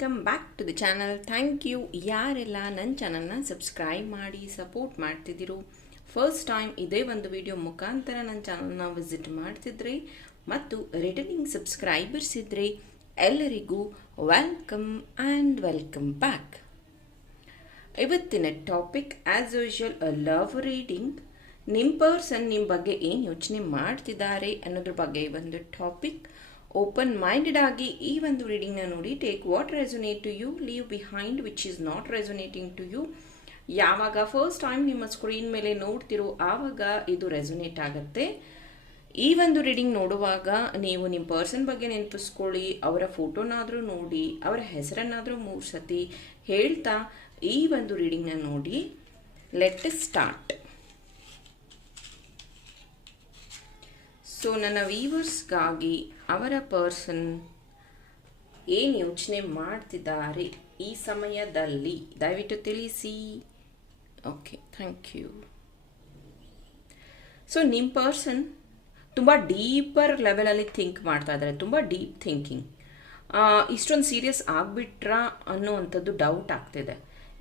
Welcome back to the channel thank you ಯಾರೆಲ್ಲ ನನ್ನ ಚಾನಲ್ನ ಸಬ್ಸ್ಕ್ರೈಬ್ ಮಾಡಿ ಸಪೋರ್ಟ್ ಮಾಡ್ತಿದ್ದೀರೋ ಫಸ್ಟ್ ಟೈಮ್ ಇದೇ ಒಂದು ವಿಡಿಯೋ ಮುಖಾಂತರ ನನ್ನ ಚಾನಲ್ನ ವಿಸಿಟ್ ಮಾಡ್ತಿದ್ರಿ ಮತ್ತು ರಿಟರ್ನಿಂಗ್ ಸಬ್ಸ್ಕ್ರೈಬರ್ಸ್ ಇದ್ದರೆ ಎಲ್ಲರಿಗೂ ವೆಲ್ಕಮ್ ಆ್ಯಂಡ್ ವೆಲ್ಕಮ್ ಬ್ಯಾಕ್ ಇವತ್ತಿನ topic as usual love reading ನಿಮ್ಮ ಪರ್ಸನ್ ನಿಮ್ಮ ಬಗ್ಗೆ ಏನು ಯೋಚನೆ ಮಾಡ್ತಿದ್ದಾರೆ ಅನ್ನೋದ್ರ ಬಗ್ಗೆ ಒಂದು ಟಾಪಿಕ್ ಓಪನ್ ಮೈಂಡೆಡ್ ಆಗಿ ಈ ಒಂದು ರೀಡಿಂಗ್ನ ನೋಡಿ take what resonate to you leave behind which is not resonating to you ಯಾವಾಗ ಫಸ್ಟ್ ಟೈಮ್ ನಿಮ್ಮ ಸ್ಕ್ರೀನ್ ಮೇಲೆ ನೋಡ್ತಿರೋ, ಆವಾಗ ಇದು ರೆಸೊನೇಟ್ ಆಗುತ್ತೆ. ಈ ಒಂದು ರೀಡಿಂಗ್ ನೋಡುವಾಗ ನೀವು ನಿಮ್ಮ ಪರ್ಸನ್ ಬಗ್ಗೆ ನೆನಪಿಸ್ಕೊಳ್ಳಿ, ಅವರ ಫೋಟೋನಾದರೂ ನೋಡಿ, ಅವರ ಹೆಸರನ್ನಾದರೂ ಮೂರು ಸತಿ ಹೇಳ್ತಾ ಈ ಒಂದು ರೀಡಿಂಗ್ನ ನೋಡಿ. ಲೆಟ್ ಸ್ಟಾರ್ಟ್ ಸೊ ನನ್ನ ವೀವರ್ಸ್ಗಾಗಿ ಅವರ ಪರ್ಸನ್ ಏನು ಯೋಚನೆ ಮಾಡ್ತಿದ್ದಾರೆ ಈ ಸಮಯದಲ್ಲಿ? ದಯವಿಟ್ಟು ತಿಳಿಸಿ. ಓಕೆ ಥ್ಯಾಂಕ್ ಯು ಸೊ ನಿಮ್ಮ ಪರ್ಸನ್ ತುಂಬ ಡೀಪರ್ ಲೆವೆಲಲ್ಲಿ ಥಿಂಕ್ ಮಾಡ್ತಾ ಇದ್ದಾರೆ, ತುಂಬ ಡೀಪ್ ಥಿಂಕಿಂಗ್ ಇಷ್ಟೊಂದು ಸೀರಿಯಸ್ ಆಗಿಬಿಟ್ರಾ ಅನ್ನುವಂಥದ್ದು ಡೌಟ್ ಆಗ್ತಿದೆ.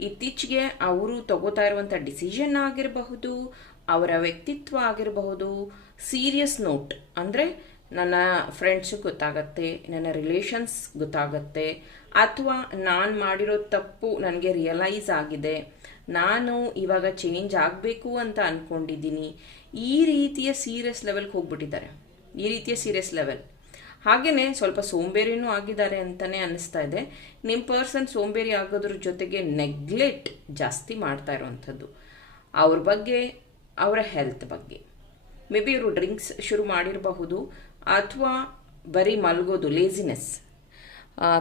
ಇತ್ತೀಚೆಗೆ ಅವರು ತಗೋತಾ ಇರುವಂಥ ಡಿಸಿಷನ್ ಆಗಿರಬಹುದು, ಅವರ ವ್ಯಕ್ತಿತ್ವ ಆಗಿರಬಹುದು ಸೀರಿಯಸ್ ನೋಟ್ ಅಂದರೆ ನನ್ನ ಫ್ರೆಂಡ್ಸು ಗೊತ್ತಾಗತ್ತೆ, ನನ್ನ ರಿಲೇಷನ್ಸ್ ಗೊತ್ತಾಗತ್ತೆ, ಅಥವಾ ನಾನು ಮಾಡಿರೋ ತಪ್ಪು ನನಗೆ ರಿಯಲೈಸ್ ಆಗಿದೆ. ನಾನು ಇವಾಗ ಚೇಂಜ್ ಆಗಬೇಕು ಅಂತ ಅಂದ್ಕೊಂಡಿದ್ದೀನಿ ಈ ರೀತಿಯ ಸೀರಿಯಸ್ ಲೆವೆಲ್ಗೆ ಹೋಗ್ಬಿಟ್ಟಿದ್ದಾರೆ. ಈ ರೀತಿಯ ಸೀರಿಯಸ್ ಲೆವೆಲ್ ಹಾಗೆಯೇ ಸ್ವಲ್ಪ ಸೋಂಬೇರಿನೂ ಆಗಿದ್ದಾರೆ ಅಂತಲೇ ಅನ್ನಿಸ್ತಾ ಇದೆ. ನಿಮ್ಮ ಪರ್ಸನ್ ಸೋಂಬೇರಿ ಆಗೋದ್ರ ಜೊತೆಗೆ ನೆಗ್ಲೆಕ್ಟ್ ಜಾಸ್ತಿ ಮಾಡ್ತಾ ಇರೋವಂಥದ್ದು ಅವ್ರ ಬಗ್ಗೆ, ಅವರ ಹೆಲ್ತ್ ಬಗ್ಗೆ. ಮೇ ಬಿ ಇವರು ಡ್ರಿಂಕ್ಸ್ ಶುರು ಮಾಡಿರಬಹುದು ಅಥವಾ ಬರೀ ಮಲಗೋದು ಲೇಸಿನೆಸ್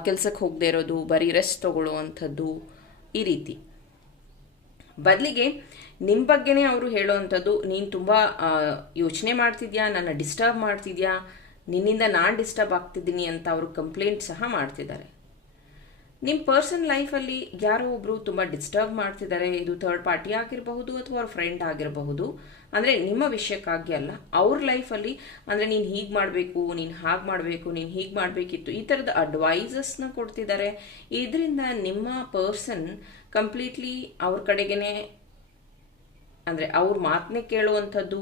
ಕೆಲಸಕ್ಕೆ ಹೋಗದೆ ಇರೋದು, ಬರೀ ರೆಸ್ಟ್ ತಗೊಳ್ಳುವಂಥದ್ದು ಈ ರೀತಿ. ಬದಲಿಗೆ ನಿಮ್ಮ ಬಗ್ಗೆನೇ ಅವರು ಹೇಳೋವಂಥದ್ದು, ನೀನು ತುಂಬ ಯೋಚನೆ ಮಾಡ್ತಿದ್ಯಾ, ನನ್ನ ಡಿಸ್ಟರ್ಬ್ ಮಾಡ್ತಿದ್ಯಾ, ನಿನ್ನಿಂದ ನಾನು ಡಿಸ್ಟರ್ಬ್ ಆಗ್ತಿದ್ದೀನಿ ಅಂತ ಅವರು ಕಂಪ್ಲೇಂಟ್ ಸಹ ಮಾಡ್ತಿದ್ದಾರೆ. ನಿಮ್ಮ ಪರ್ಸನ್ ಲೈಫಲ್ಲಿ ಯಾರೋ ಒಬ್ಬರು ತುಂಬ ಡಿಸ್ಟರ್ಬ್ ಮಾಡ್ತಿದ್ದಾರೆ ಇದು ಥರ್ಡ್ ಪಾರ್ಟಿ ಆಗಿರಬಹುದು ಅಥವಾ ಅವ್ರ ಫ್ರೆಂಡ್ ಆಗಿರಬಹುದು. ಅಂದರೆ ನಿಮ್ಮ ವಿಷಯಕ್ಕಾಗಿ ಅಲ್ಲ, ಅವ್ರ ಲೈಫಲ್ಲಿ ಅಂದರೆ ನೀನು ಹೀಗೆ ಮಾಡಬೇಕು, ನೀನು ಹಾಗೆ ಮಾಡಬೇಕು, ನೀನು ಹೀಗೆ ಮಾಡಬೇಕಿತ್ತು, ಈ ಥರದ ಅಡ್ವೈಸಸ್ನ ಕೊಡ್ತಿದ್ದಾರೆ ಇದರಿಂದ ನಿಮ್ಮ ಪರ್ಸನ್ ಕಂಪ್ಲೀಟ್ಲಿ ಅವ್ರ ಕಡೆಗೇನೆ ಅಂದರೆ ಅವ್ರ ಮಾತನ್ನೇ ಕೇಳುವಂಥದ್ದು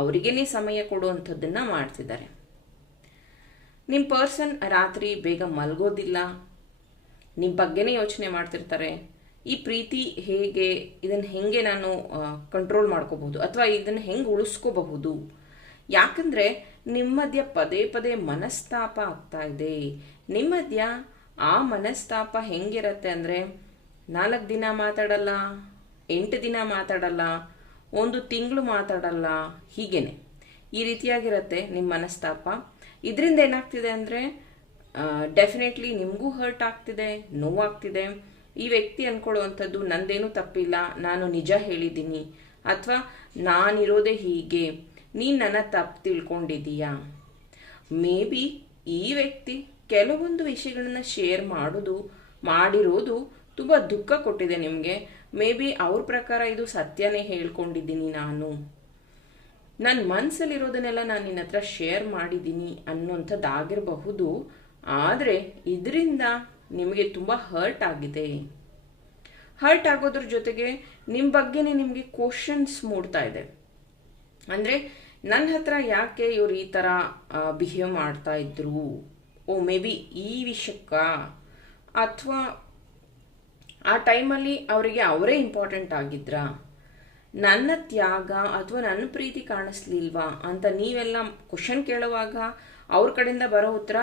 ಅವರಿಗೇ ಸಮಯ ಕೊಡುವಂಥದ್ದನ್ನು ಮಾಡ್ತಿದ್ದಾರೆ ನಿಮ್ಮ ಪರ್ಸನ್ ರಾತ್ರಿ ಬೇಗ ಮಲಗೋದಿಲ್ಲ ನಿಮ್ಮ ಬಗ್ಗೆನೇ ಯೋಚನೆ ಮಾಡ್ತಿರ್ತಾರೆ. ಈ ಪ್ರೀತಿ ಹೇಗೆ ಇದನ್ನು ಹೆಂಗೆ ನಾನು ಕಂಟ್ರೋಲ್ ಮಾಡ್ಕೋಬಹುದು ಅಥವಾ ಇದನ್ನು ಹೆಂಗೆ ಉಳಿಸ್ಕೋಬಹುದು? ಯಾಕಂದರೆ ನಿಮ್ಮದ್ಯ ಪದೇ ಪದೇ ಮನಸ್ತಾಪ ಆಗ್ತಾ ಇದೆ. ನಿಮ್ಮದ್ಯ ಆ ಮನಸ್ತಾಪ ಹೆಂಗಿರತ್ತೆ ಅಂದರೆ ನಾಲ್ಕು ದಿನ ಮಾತಾಡಲ್ಲ, ಎಂಟು ದಿನ ಮಾತಾಡಲ್ಲ, ಒಂದು ತಿಂಗಳು ಮಾತಾಡಲ್ಲ, ಹೀಗೇನೆ. ಈ ರೀತಿಯಾಗಿರುತ್ತೆ ನಿಮ್ಮ ಮನಸ್ತಾಪ. ಇದರಿಂದ ಏನಾಗ್ತಿದೆ ಅಂದರೆ ಡೆಫಿನೆಟ್ಲಿ ನಿಮಗೂ ಹರ್ಟ್ ಆಗ್ತಿದೆ, ನೋವಾಗ್ತಿದೆ. ಈ ವ್ಯಕ್ತಿ ಅಂದ್ಕೊಳ್ಳುವಂಥದ್ದು ನಂದೇನೂ ತಪ್ಪಿಲ್ಲ, ನಾನು ನಿಜ ಹೇಳಿದ್ದೀನಿ. ಅಥವಾ, ನಾನಿರೋದೇ ಹೀಗೆ, ನೀನು ನನ್ನ ತಪ್ಪು ತಿಳ್ಕೊಂಡಿದ್ದೀಯಾ? ಮೇ ಬಿ ಈ ವ್ಯಕ್ತಿ ಕೆಲವೊಂದು ವಿಷಯಗಳನ್ನ ಶೇರ್ ಮಾಡೋದು, ಮಾಡಿರೋದು ತುಂಬ ದುಃಖ ಕೊಟ್ಟಿದೆ ನಿಮಗೆ. ಮೇ ಬಿ ಅವ್ರ ಪ್ರಕಾರ ಇದು ಸತ್ಯನೇ ಹೇಳ್ಕೊಂಡಿದ್ದೀನಿ ನಾನು. ನನ್ನ ಮನಸ್ಸಲ್ಲಿರೋದನ್ನೆಲ್ಲ ನಾನು ನಿನ್ನ ಹತ್ರ ಶೇರ್ ಮಾಡಿದ್ದೀನಿ ಅನ್ನೋಂಥದ್ದಾಗಿರಬಹುದು ಆದರೆ ಇದರಿಂದ ನಿಮಗೆ ತುಂಬ ಹರ್ಟ್ ಆಗಿದೆ. ಹರ್ಟ್ ಆಗೋದ್ರ ಜೊತೆಗೆ ನಿಮ್ಮ ಬಗ್ಗೆನೇ ನಿಮಗೆ ಕ್ವಶನ್ಸ್ ಮೂಡ್ತಾ ಇದೆ. ಅಂದರೆ ನನ್ನ ಹತ್ರ ಯಾಕೆ ಇವ್ರು ಈ ಥರ ಬಿಹೇವ್ ಮಾಡ್ತಾ ಇದ್ರು? ಓ ಮೇ ಬಿ ಈ ವಿಷಯಕ್ಕ ಅಥವಾ ಆ ಟೈಮಲ್ಲಿ ಅವರಿಗೆ ಅವರೇ ಇಂಪಾರ್ಟೆಂಟ್ ಆಗಿದ್ರಾ? ನನ್ನ ತ್ಯಾಗ ಅಥವಾ ನನ್ನ ಪ್ರೀತಿ ಕಾಣಿಸ್ಲಿಲ್ವಾ ಅಂತ ನೀವೆಲ್ಲ ಕ್ವಶನ್ ಕೇಳುವಾಗ ಅವ್ರ ಕಡೆಯಿಂದ ಬರೋ ಉತ್ತರ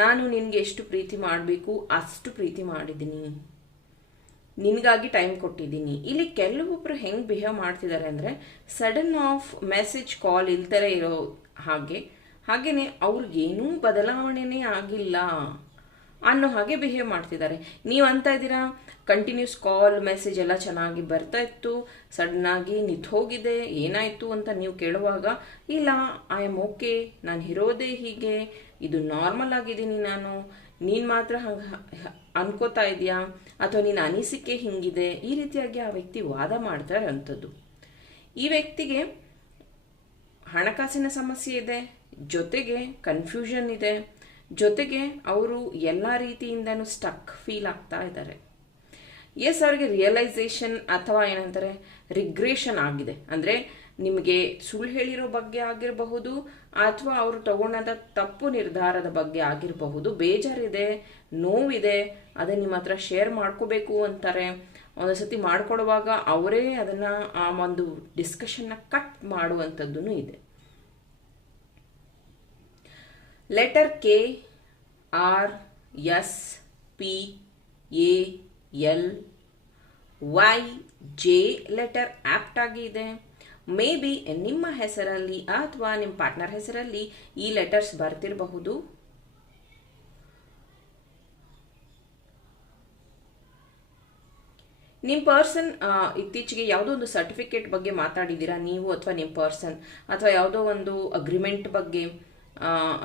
ನಾನು ನಿನಗೆ ಎಷ್ಟು ಪ್ರೀತಿ ಮಾಡಬೇಕು, ಅಷ್ಟು ಪ್ರೀತಿ ಮಾಡಿದ್ದೀನಿ. ನಿನಗಾಗಿ ಟೈಮ್ ಕೊಟ್ಟಿದ್ದೀನಿ. ಇಲ್ಲಿ ಕೆಲವೊಬ್ಬರು ಹೆಂಗೆ ಬಿಹೇವ್ ಮಾಡ್ತಿದ್ದಾರೆ ಅಂದರೆ ಸಡನ್ ಆಫ್ ಮೆಸೇಜ್ ಕಾಲ್ ಇಲ್ದರೆ ಇರೋ ಹಾಗೆ ಹಾಗೆಯೇ ಅವ್ರಿಗೇನೂ ಬದಲಾವಣೆನೇ ಆಗಿಲ್ಲ. ಅನ್ನೋ ಹಾಗೆ ಬಿಹೇವ್ ಮಾಡ್ತಿದ್ದಾರೆ. ನೀವು ಅಂತ ಇದ್ದೀರಾ? ಕಂಟಿನ್ಯೂಸ್ ಕಾಲ್ ಮೆಸೇಜ್ ಎಲ್ಲ ಚೆನ್ನಾಗಿ ಬರ್ತಾ ಇತ್ತು. ಸಡನ್ನಾಗಿ ನಿಂತು ಹೋಗಿದೆ. ಏನಾಯಿತು ಅಂತ ನೀವು ಕೇಳುವಾಗ, ಇಲ್ಲ ಐ ಆಮ್ ಓಕೆ ನಾನು ಇರೋದೇ ಹೀಗೆ, ಇದು ನಾರ್ಮಲ್ ಆಗಿದ್ದೀನಿ ನಾನು. ನೀನು ಮಾತ್ರ ಹಂಗೆ ಅನ್ಕೋತಾ ಇದೆಯಾ ಅಥವಾ ನಿನ್ನ ಅನಿಸಿಕೆ ಹಿಂಗಿದೆ? ಈ ರೀತಿಯಾಗಿ ಆ ವ್ಯಕ್ತಿ ವಾದ ಮಾಡ್ತಾರೆ ಇರೋಂಥದ್ದು ಈ ವ್ಯಕ್ತಿಗೆ ಹಣಕಾಸಿನ ಸಮಸ್ಯೆ ಇದೆ, ಜೊತೆಗೆ ಕನ್ಫ್ಯೂಷನ್ ಇದೆ. ಜೊತೆಗೆ ಅವರು ಎಲ್ಲ ರೀತಿಯಿಂದನೂ ಸ್ಟಕ್ ಫೀಲ್ ಆಗ್ತಾ ಇದ್ದಾರೆ. ಎಸ್ ಅವರಿಗೆ ರಿಯಲೈಸೇಷನ್ ಅಥವಾ ಏನಂತಾರೆ ರಿಗ್ರೇಷನ್ ಆಗಿದೆ. ಅಂದರೆ ನಿಮಗೆ ಸುಳ್ಳು ಹೇಳಿರೋ ಬಗ್ಗೆ ಆಗಿರಬಹುದು ಅಥವಾ ಅವರು ತಗೊಂಡಂಥ ತಪ್ಪು ನಿರ್ಧಾರದ ಬಗ್ಗೆ ಆಗಿರಬಹುದು. ಬೇಜಾರಿದೆ, ನೋವಿದೆ, ಅದನ್ನ ನಿಮ್ಮ ಹತ್ರ ಶೇರ್ ಮಾಡ್ಕೋಬೇಕು ಅಂತಾರೆ. ಒಂದೊಂದ್ಸತಿ ಮಾಡ್ಕೊಡುವಾಗ ಅವರೇ ಅದನ್ನ ಆ ಒಂದು ಡಿಸ್ಕಷನ್ನ ಕಟ್ ಮಾಡುವಂಥದ್ದು ಇದೆ. Letter K R S P A L Y J letter opt ಆಗಿದೆ ಮೇ ಬಿ ನಿಮ್ಮ ಹೆಸರಲ್ಲಿ ಅಥವಾ ನಿಮ್ಮ ಪಾರ್ಟ್ನರ್ ಹೆಸರಲ್ಲಿ ಈ ಲೆಟರ್ಸ್ ಬರ್ತಿರಬಹುದು. ನಿಮ್ಮ ಪರ್ಸನ್ ಇತ್ತೀಚೆಗೆ ಯಾವುದೋ ಒಂದು ಸರ್ಟಿಫಿಕೇಟ್ ಬಗ್ಗೆ ಮಾತಾಡಿದ್ದೀರಾ ನೀವು ಅಥವಾ ನಿಮ್ಮ ಪರ್ಸನ್ ಅಥವಾ ಯಾವುದೋ ಒಂದು ಅಗ್ರಿಮೆಂಟ್ ಬಗ್ಗೆ?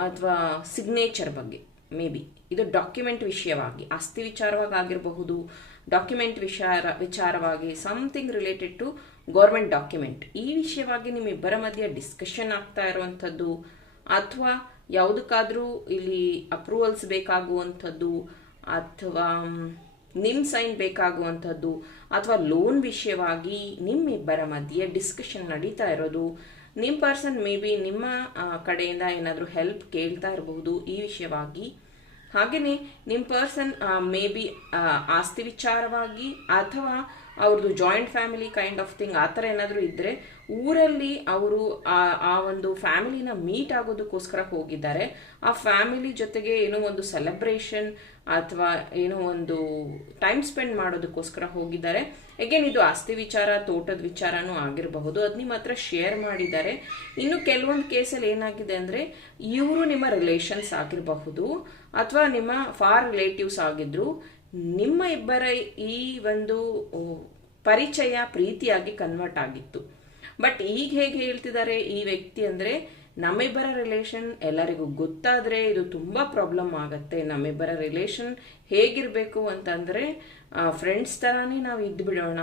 ಅಥವಾ ಸಿಗ್ನೇಚರ್ ಬಗ್ಗೆ ಮೇ ಬಿ ಇದು ಡಾಕ್ಯುಮೆಂಟ್ ವಿಷಯವಾಗಿ, ಆಸ್ತಿ ವಿಚಾರವಾಗಿ ಆಗಿರಬಹುದು ಡಾಕ್ಯುಮೆಂಟ್ ವಿಚಾರ ವಿಚಾರವಾಗಿ something related to government document ಈ ವಿಷಯವಾಗಿ ನಿಮ್ಮಿಬ್ಬರ ಮಧ್ಯೆ ಡಿಸ್ಕಷನ್ ಆಗ್ತಾ ಇರುವಂಥದ್ದು, ಅಥವಾ ಯಾವುದಕ್ಕಾದರೂ ಇಲ್ಲಿ ಅಪ್ರೂವಲ್ಸ್ ಬೇಕಾಗುವಂಥದ್ದು, ಅಥವಾ ನಿಮ್ಮ ಸೈನ್ ಬೇಕಾಗುವಂಥದ್ದು, ಅಥವಾ ಲೋನ್ ವಿಷಯವಾಗಿ ನಿಮ್ಮಿಬ್ಬರ ಮಧ್ಯೆ ಡಿಸ್ಕಷನ್ ನಡೀತಾ ಇರೋದು. ನಿಮ್ಮ ಪರ್ಸನ್ ಮೇ ಬಿ ನಿಮ್ಮ ಕಡೆಯಿಂದ ಏನಾದರೂ ಹೆಲ್ಪ್ ಕೇಳ್ತಾ ಇರಬಹುದು ಈ ವಿಷಯವಾಗಿ. ಹಾಗೆಯೇ ನಿಮ್ಮ ಪರ್ಸನ್ ಮೇ ಬಿ ಆಸ್ತಿ ವಿಚಾರವಾಗಿ ಅಥವಾ ಅವ್ರದ್ದು joint family kind of thing ಆ ಥರ ಏನಾದರೂ ಇದ್ದರೆ ಊರಲ್ಲಿ ಅವರು ಆ ಆ ಒಂದು ಫ್ಯಾಮಿಲಿನ ಮೀಟ್ ಆಗೋದಕ್ಕೋಸ್ಕರ ಹೋಗಿದ್ದಾರೆ. ಆ ಫ್ಯಾಮಿಲಿ ಜೊತೆಗೆ ಏನೋ ಒಂದು ಸೆಲೆಬ್ರೇಷನ್ ಅಥವಾ ಏನೋ ಒಂದು ಟೈಮ್ ಸ್ಪೆಂಡ್ ಮಾಡೋದಕ್ಕೋಸ್ಕರ ಹೋಗಿದ್ದಾರೆ. ಅಗೇನ್ ಇದು ಆಸ್ತಿ ವಿಚಾರ, ತೋಟದ ವಿಚಾರನೂ ಆಗಿರಬಹುದು. ಅದು ನಿಮ್ಮ ಹತ್ರ ಶೇರ್ ಮಾಡಿದ್ದಾರೆ. ಇನ್ನು ಕೆಲವೊಂದು ಕೇಸಲ್ಲಿ ಏನಾಗಿದೆ ಅಂದರೆ, ಇವರು ನಿಮ್ಮ ರಿಲೇಷನ್ಸ್ ಆಗಿರಬಹುದು, ಅಥವಾ ನಿಮ್ಮ ಫಾರ್ ರಿಲೇಟಿವ್ಸ್ ಆಗಿದ್ರು. ನಿಮ್ಮ ಇಬ್ಬರ ಈ ಒಂದು ಪರಿಚಯ ಪ್ರೀತಿಯಾಗಿ ಕನ್ವರ್ಟ್ ಆಗಿತ್ತು. ಬಟ್ ಈಗ ಹೇಗೆ ಹೇಳ್ತಿದ್ದಾರೆ ಈ ವ್ಯಕ್ತಿ ಅಂದರೆ, ನಮ್ಮಿಬ್ಬರ ರಿಲೇಷನ್ ಎಲ್ಲರಿಗೂ ಗೊತ್ತಾದರೆ ಇದು ತುಂಬ ಪ್ರಾಬ್ಲಮ್ ಆಗುತ್ತೆ. ನಮ್ಮಿಬ್ಬರ ರಿಲೇಷನ್ ಹೇಗಿರಬೇಕು ಅಂತಂದರೆ ಫ್ರೆಂಡ್ಸ್ ಥರನೇ ನಾವು ಇದ್ದು ಬಿಡೋಣ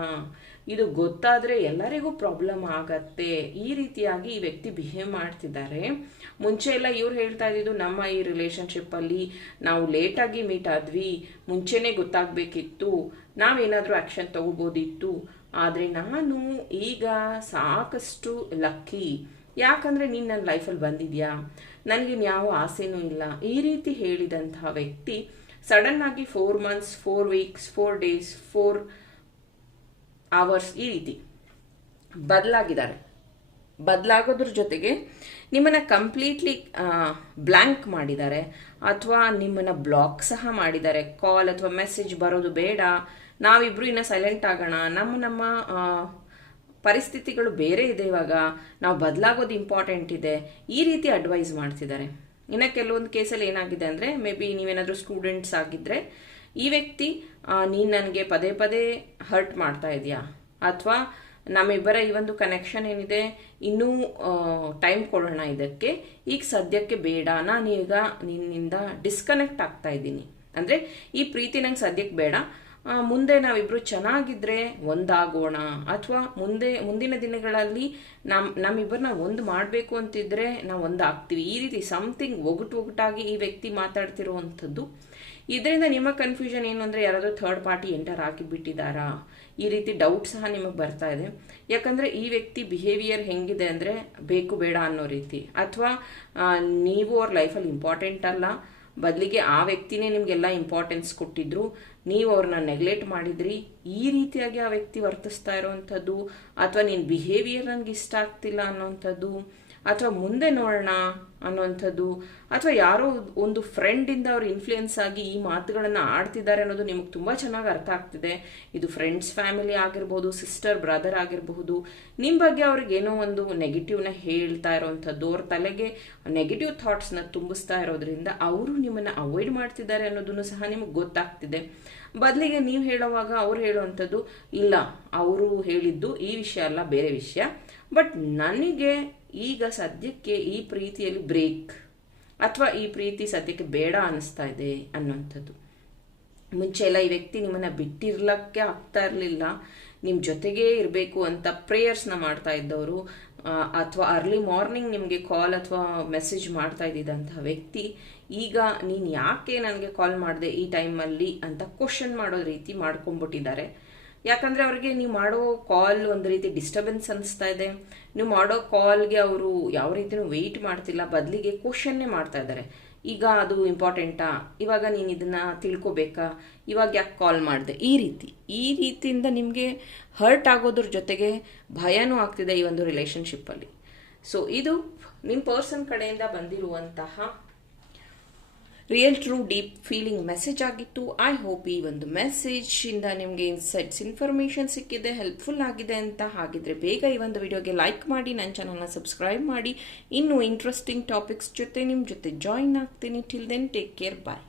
ಇದು ಗೊತ್ತಾದರೆ ಎಲ್ಲರಿಗೂ ಪ್ರಾಬ್ಲಮ್ ಆಗತ್ತೆ. ಈ ರೀತಿಯಾಗಿ ಈ ವ್ಯಕ್ತಿ ಬಿಹೇವ್ ಮಾಡ್ತಿದ್ದಾರೆ. ಮುಂಚೆ ಎಲ್ಲ ಇವ್ರು ಹೇಳ್ತಾ ಇದ್ದಿದ್ದು, ನಮ್ಮ ಈ ರಿಲೇಷನ್ಶಿಪ್ಪಲ್ಲಿ ನಾವು ಲೇಟಾಗಿ ಮೀಟ್ ಆದ್ವಿ, ಮುಂಚೆನೇ ಗೊತ್ತಾಗಬೇಕಿತ್ತು, ನಾವೇನಾದರೂ ಆ್ಯಕ್ಷನ್ ತಗೋಬೋದಿತ್ತು. ಆದರೆ ನಾನು ಈಗ ಸಾಕಷ್ಟು ಲಕ್ಕಿ ಯಾಕಂದರೆ ನೀನು ನನ್ನ ಲೈಫಲ್ಲಿ ಬಂದಿದ್ಯಾ? ನನಗೆ ಯಾವ ಆಸೆನೂ ಇಲ್ಲ. ಈ ರೀತಿ ಹೇಳಿದಂತಹ ವ್ಯಕ್ತಿ ಸಡನ್ ಆಗಿ four months four weeks four days four hours ಈ ರೀತಿ. ಬದಲಾಗಿದ್ದಾರೆ. ಬದಲಾಗೋದ್ರ ಜೊತೆಗೆ ನಿಮ್ಮನ್ನು ಕಂಪ್ಲೀಟ್ಲಿ ಬ್ಲ್ಯಾಂಕ್ ಮಾಡಿದ್ದಾರೆ. ಅಥವಾ ನಿಮ್ಮನ್ನು ಬ್ಲಾಕ್ ಸಹ ಮಾಡಿದ್ದಾರೆ. ಕಾಲ್ ಅಥವಾ ಮೆಸೇಜ್ ಬರೋದು ಬೇಡ. ನಾವಿಬ್ರು ಇನ್ನು ಸೈಲೆಂಟ್ ಆಗೋಣ. ನಮ್ಮ ನಮ್ಮ ಪರಿಸ್ಥಿತಿಗಳು ಬೇರೆ ಇದೆ ಇವಾಗ. ನಾವು ಬದಲಾಗೋದು ಇಂಪಾರ್ಟೆಂಟ್ ಇದೆ. ಈ ರೀತಿ ಅಡ್ವೈಸ್ ಮಾಡ್ತಿದ್ದಾರೆ. ಇನ್ನು ಕೆಲವೊಂದು ಕೇಸಲ್ಲಿ ಏನಾಗಿದೆ ಅಂದರೆ ಮೇ ಬಿ ನೀವೇನಾದರೂ ಸ್ಟೂಡೆಂಟ್ಸ್ ಆಗಿದ್ದರೆ ಈ ವ್ಯಕ್ತಿ ನೀನು ನನಗೆ ಪದೇ ಪದೇ ಹರ್ಟ್ ಮಾಡ್ತಾ ಇದೆಯಾ? ಅಥವಾ ನಮ್ಮಿಬ್ಬರ ಈ ಒಂದು ಕನೆಕ್ಷನ್ ಏನಿದೆ, ಇನ್ನೂ ಟೈಮ್ ಕೊಡೋಣ ಇದಕ್ಕೆ. ಈಗ ಸದ್ಯಕ್ಕೆ ಬೇಡ. ನಾನೀಗ ನಿನ್ನಿಂದ ಡಿಸ್ಕನೆಕ್ಟ್ ಆಗ್ತಾ ಇದ್ದೀನಿ. ಅಂದರೆ ಈ ಪ್ರೀತಿ ನಂಗೆ ಸದ್ಯಕ್ಕೆ ಬೇಡ. ಮುಂದೆ ನಾವಿಬ್ಬರು ಚೆನ್ನಾಗಿದ್ರೆ ಒಂದಾಗೋಣ. ಅಥವಾ ಮುಂದೆ, ಮುಂದಿನ ದಿನಗಳಲ್ಲಿ ನಮ್ಮ ನಮ್ಮಿಬ್ಬರನ್ನ ಒಂದು ಮಾಡಬೇಕು ಅಂತಿದ್ರೆ ನಾವು ಒಂದಾಗ್ತೀವಿ. ಈ ರೀತಿ ಸಮಥಿಂಗ್ ಒಗಟು ಒಗಟಾಗಿ ಈ ವ್ಯಕ್ತಿ ಮಾತಾಡ್ತಿರುವಂಥದ್ದು. ಇದರಿಂದ ನಿಮ್ಮ ಕನ್ಫ್ಯೂಷನ್ ಏನು ಅಂದರೆ ಯಾರಾದರೂ ಥರ್ಡ್ ಪಾರ್ಟಿ ಎಂಟರ್ ಆಗಿಬಿಟ್ಟಿದ್ದಾರಾ ಈ ರೀತಿ ಡೌಟ್ ಸಹ ನಿಮಗೆ ಬರ್ತಾ ಇದೆ. ಯಾಕಂದರೆ ಈ ವ್ಯಕ್ತಿ ಬಿಹೇವಿಯರ್ ಹೆಂಗಿದೆ ಅಂದರೆ ಬೇಕು, ಬೇಡ ಅನ್ನೋ ರೀತಿ. ಅಥವಾ ನೀವು ಅವ್ರ ಲೈಫಲ್ಲಿ ಇಂಪಾರ್ಟೆಂಟ್ ಅಲ್ಲ. ಬದಲಿಗೆ ಆ ವ್ಯಕ್ತಿನೇ ನಿಮಗೆಲ್ಲ ಇಂಪಾರ್ಟೆನ್ಸ್ ಕೊಟ್ಟಿದ್ರು, ನೀವು ಅವ್ರನ್ನ ನೆಗ್ಲೆಕ್ಟ್ ಮಾಡಿದ್ರಿ, ಈ ರೀತಿಯಾಗಿ ಆ ವ್ಯಕ್ತಿ ವರ್ತಿಸ್ತಾ ಇರೋವಂಥದ್ದು ಅಥವಾ ನಿನ್ನ ಬಿಹೇವಿಯರ್ ನನಗೆ ಇಷ್ಟ ಆಗ್ತಿಲ್ಲ ಅನ್ನೋವಂಥದ್ದು ಅಥವಾ ಮುಂದೆ ನೋಡೋಣ ಅನ್ನುವಂಥದ್ದು, ಅಥವಾ ಯಾರೋ ಒಂದು ಫ್ರೆಂಡಿಂದ ಅವ್ರು ಇನ್ಫ್ಲೂಯೆನ್ಸ್ ಆಗಿ ಈ ಮಾತುಗಳನ್ನು ಆಡ್ತಿದ್ದಾರೆ ಅನ್ನೋದು ನಿಮಗೆ ತುಂಬ ಚೆನ್ನಾಗಿ ಅರ್ಥ ಆಗ್ತಿದೆ. ಇದು ಫ್ರೆಂಡ್ಸ್ ಫ್ಯಾಮಿಲಿ ಆಗಿರ್ಬೋದು ಸಿಸ್ಟರ್ ಬ್ರದರ್ ಆಗಿರಬಹುದು. ನಿಮ್ಮ ಬಗ್ಗೆ ಅವ್ರಿಗೆ ಏನೋ ಒಂದು ನೆಗೆಟಿವ್ನ ಹೇಳ್ತಾ ಇರೋವಂಥದ್ದು, ಅವ್ರ ತಲೆಗೆ ನೆಗೆಟಿವ್ ಥಾಟ್ಸ್ನ ತುಂಬಿಸ್ತಾ ಇರೋದ್ರಿಂದ ಅವರು ನಿಮ್ಮನ್ನು ಅವಾಯ್ಡ್ ಮಾಡ್ತಿದ್ದಾರೆ ಅನ್ನೋದನ್ನು ಸಹ ನಿಮಗೆ ಗೊತ್ತಾಗ್ತಿದೆ. ಬದಲಿಗೆ ನೀವು ಹೇಳೋವಾಗ ಅವ್ರು ಹೇಳುವಂಥದ್ದು, ಇಲ್ಲ, ಅವರು ಹೇಳಿದ್ದು ಈ ವಿಷಯ ಅಲ್ಲ, ಬೇರೆ ವಿಷಯ. ಬಟ್ ನನಗೆ ಈಗ ಸದ್ಯಕ್ಕೆ ಈ ಪ್ರೀತಿಯಲ್ಲಿ ಬ್ರೇಕ್ ಅಥವಾ ಈ ಪ್ರೀತಿ ಸದ್ಯಕ್ಕೆ ಬೇಡ ಅನ್ನಿಸ್ತಾ ಇದೆ ಅನ್ನುವಂಥದ್ದು. ಮುಂಚೆ ಎಲ್ಲ ಈ ವ್ಯಕ್ತಿ ನಿಮ್ಮನ್ನು ಬಿಟ್ಟಿರ್ಲಕ್ಕೆ ಆಗ್ತಾ ಇರಲಿಲ್ಲ. ನಿಮ್ಮ ಜೊತೆಗೇ ಇರಬೇಕು ಅಂತ ಪ್ರೇಯರ್ಸ್ನ ಮಾಡ್ತಾ ಇದ್ದವರು ಅಥವಾ ಅರ್ಲಿ ಮಾರ್ನಿಂಗ್ ನಿಮಗೆ ಕಾಲ್ ಅಥವಾ ಮೆಸೇಜ್ ಮಾಡ್ತಾ ಇದ್ದಿದ್ದಂತಹ ವ್ಯಕ್ತಿ, ಈಗ ನೀನು ಯಾಕೆ ನನಗೆ ಕಾಲ್ ಮಾಡಿದೆ ಈ ಟೈಮಲ್ಲಿ ಅಂತ ಕ್ವಶನ್ ಮಾಡೋ ರೀತಿ ಮಾಡ್ಕೊಂಡ್ಬಿಟ್ಟಿದ್ದಾರೆ. ಯಾಕಂದ್ರೆ ಅವ್ರಿಗೆ ನೀವು ಮಾಡೋ ಕಾಲ್ ಒಂದು ರೀತಿ ಡಿಸ್ಟರ್ಬೆನ್ಸ್ ಅನಿಸ್ತಾ ಇದೆ. ನೀವು ಮಾಡೋ ಕಾಲ್ಗೆ ಅವರು ಯಾವ ರೀತಿನೂ ವೆಯ್ಟ್ ಮಾಡ್ತಿಲ್ಲ, ಬದಲಿಗೆ ಕ್ವಶನ್ನೇ ಮಾಡ್ತಾ ಇದ್ದಾರೆ ಈಗ ಅದು ಇಂಪಾರ್ಟೆಂಟಾ ಇವಾಗ ನೀನು ಇದನ್ನ ತಿಳ್ಕೊಬೇಕಾ? ಇವಾಗ ಯಾಕೆ ಕಾಲ್ ಮಾಡಿದೆ? ಈ ರೀತಿ, ಈ ರೀತಿಯಿಂದ ನಿಮಗೆ ಹರ್ಟ್ ಆಗೋದ್ರ ಜೊತೆಗೆ ಭಯನೂ ಆಗ್ತಿದೆ ಈ ಒಂದು ರಿಲೇಶನ್ಶಿಪ್ಪಲ್ಲಿ ಸೊ ಇದು ನಿಮ್ಮ ಪರ್ಸನ್ ಕಡೆಯಿಂದ ಬಂದಿರುವಂತಹ real true deep feeling message ಆಗಿತ್ತು. ಐ ಹೋಪ್ ಈ ಒಂದು ಮೆಸೇಜ್ ನಿಮಗೆ ಇನ್ಸೈಟ್ಸ್ ಇನ್ಫಾರ್ಮೇಷನ್ ಸಿಕ್ಕಿದೆ ಹೆಲ್ಪ್ಫುಲ್ ಆಗಿದೆ ಅಂತ. ಹಾಗಿದ್ರೆ ಬೇಗ ಈ ಒಂದು ವಿಡಿಯೋಗೆ ಲೈಕ್ ಮಾಡಿ ನನ್ನ ಚಾನಲ್ನ ಸಬ್ಸ್ಕ್ರೈಬ್ ಮಾಡಿ. ಇನ್ನೂ ಇಂಟ್ರೆಸ್ಟಿಂಗ್ ಟಾಪಿಕ್ಸ್ ಜೊತೆ ನಿಮ್ಮ ಜೊತೆ ಜಾಯಿನ್ ಆಗ್ತೀನಿ. Till then take care bye